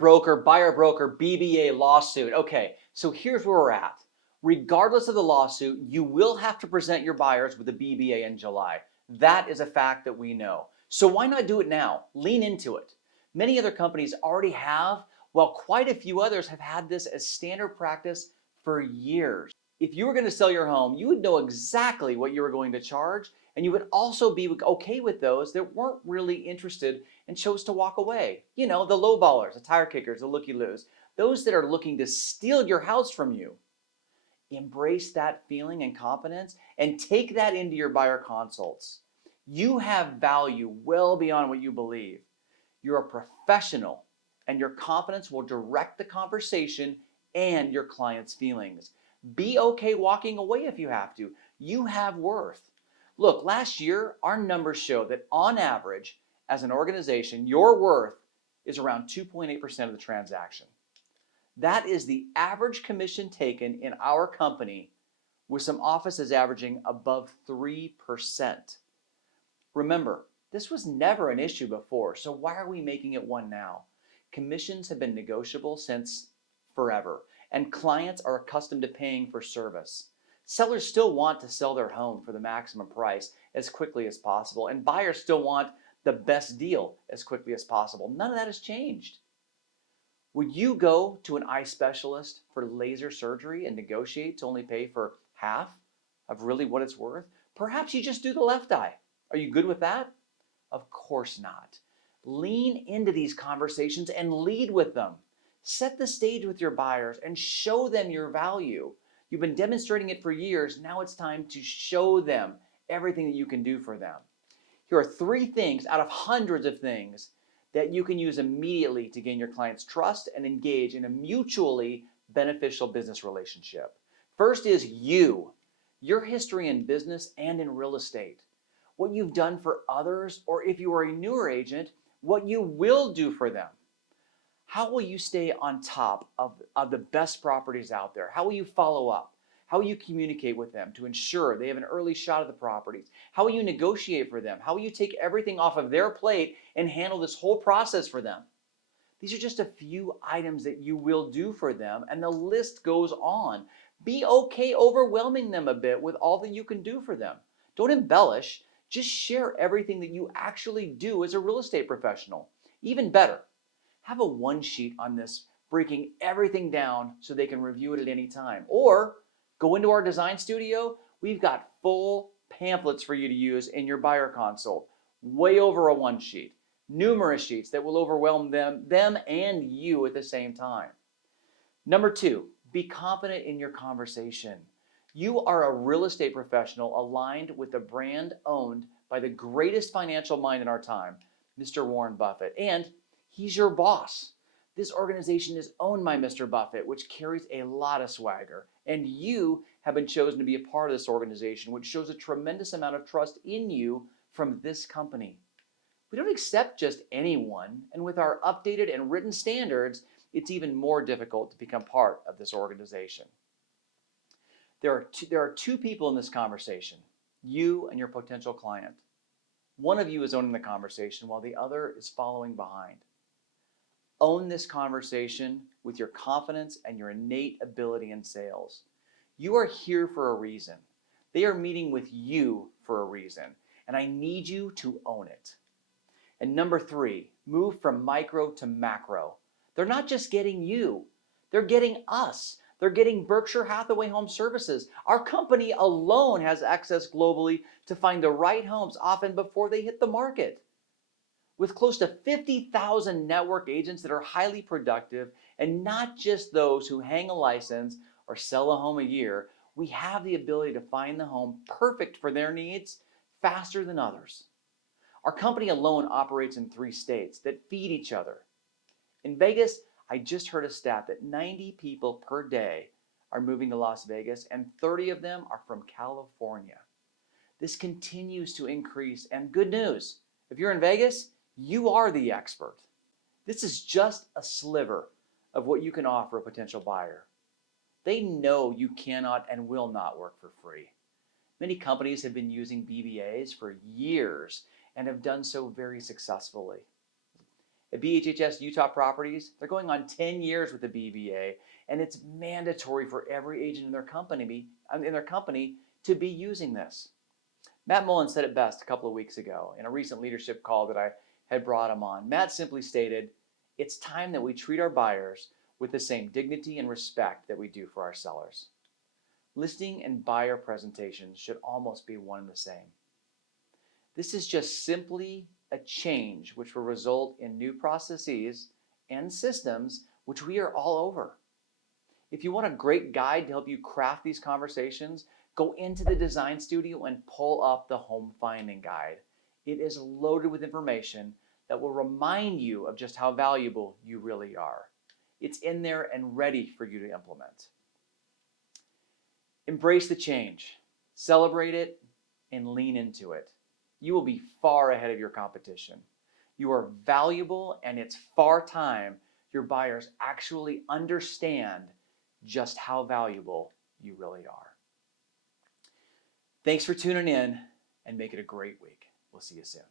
buyer broker, BBA lawsuit. Okay, so here's where we're at. Regardless of the lawsuit, you will have to present your buyers with a BBA in July. That is a fact that we know. So why not do it now? Lean into it. Many other companies already have, while quite a few others have had this as standard practice for years. If you were going to sell your home, you would know exactly what you were going to charge, and you would also be okay with those that weren't really interested and chose to walk away. You know, the low ballers, the tire kickers, the looky-loos, those that are looking to steal your house from you. Embrace that feeling and confidence and take that into your buyer consults. You have value well beyond what you believe. You're a professional, and your confidence will direct the conversation and your client's feelings. Be okay walking away if you have to. You have worth. Look, last year, our numbers show that on average, as an organization, your worth is around 2.8% of the transaction. That is the average commission taken in our company, with some offices averaging above 3%. Remember, this was never an issue before, so why are we making it one now? Commissions have been negotiable since forever, and clients are accustomed to paying for service. Sellers still want to sell their home for the maximum price as quickly as possible, and buyers still want the best deal as quickly as possible. None of that has changed. Would you go to an eye specialist for laser surgery and negotiate to only pay for half of really what it's worth? Perhaps you just do the left eye. Are you good with that? Of course not. Lean into these conversations and lead with them. Set the stage with your buyers and show them your value. You've been demonstrating it for years. Now it's time to show them everything that you can do for them. Here are 3 things out of hundreds of things that you can use immediately to gain your client's trust and engage in a mutually beneficial business relationship. First is your history in business and in real estate, what you've done for others, or if you are a newer agent, what you will do for them. How will you stay on top of the best properties out there? How will you follow up? How will you communicate with them to ensure they have an early shot at the properties? How will you negotiate for them? How will you take everything off of their plate and handle this whole process for them? These are just a few items that you will do for them, and the list goes on. Be okay overwhelming them a bit with all that you can do for them. Don't embellish, just share everything that you actually do as a real estate professional. Even better, have a one sheet on this, breaking everything down so they can review it at any time. Or go into our design studio. We've got full pamphlets for you to use in your buyer consult, way over a one sheet, numerous sheets that will overwhelm them and you at the same time. Number 2, be confident in your conversation. You are a real estate professional aligned with a brand owned by the greatest financial mind in our time, Mr. Warren Buffett, and he's your boss. This organization is owned by Mr. Buffett, which carries a lot of swagger, and you have been chosen to be a part of this organization, which shows a tremendous amount of trust in you from this company. We don't accept just anyone, and with our updated and written standards, it's even more difficult to become part of this organization. There are two people in this conversation, you and your potential client. One of you is owning the conversation while the other is following behind. Own this conversation with your confidence and your innate ability in sales. You are here for a reason. They are meeting with you for a reason, and I need you to own it. And number 3, move from micro to macro. They're not just getting you, they're getting us. They're getting Berkshire Hathaway Home Services. Our company alone has access globally to find the right homes often before they hit the market. With close to 50,000 network agents that are highly productive, and not just those who hang a license or sell a home a year, we have the ability to find the home perfect for their needs faster than others. Our company alone operates in 3 states that feed each other. In Vegas, I just heard a stat that 90 people per day are moving to Las Vegas, and 30 of them are from California. This continues to increase, and good news, if you're in Vegas, you are the expert. This is just a sliver of what you can offer a potential buyer. They know you cannot and will not work for free. Many companies have been using BBAs for years and have done so very successfully. At BHHS Utah Properties, they're going on 10 years with the BBA, and it's mandatory for every agent in their company to be using this. Matt Mullen said it best a couple of weeks ago in a recent leadership call that I had brought him on. Matt simply stated, "It's time that we treat our buyers with the same dignity and respect that we do for our sellers." Listing and buyer presentations should almost be one and the same. This is just simply a change which will result in new processes and systems which we are all over. If you want a great guide to help you craft these conversations, go into the design studio and pull up the home finding guide. It is loaded with information that will remind you of just how valuable you really are. It's in there and ready for you to implement. Embrace the change, celebrate it, and lean into it. You will be far ahead of your competition. You are valuable, and it's far time your buyers actually understand just how valuable you really are. Thanks for tuning in, and make it a great week. We'll see you soon.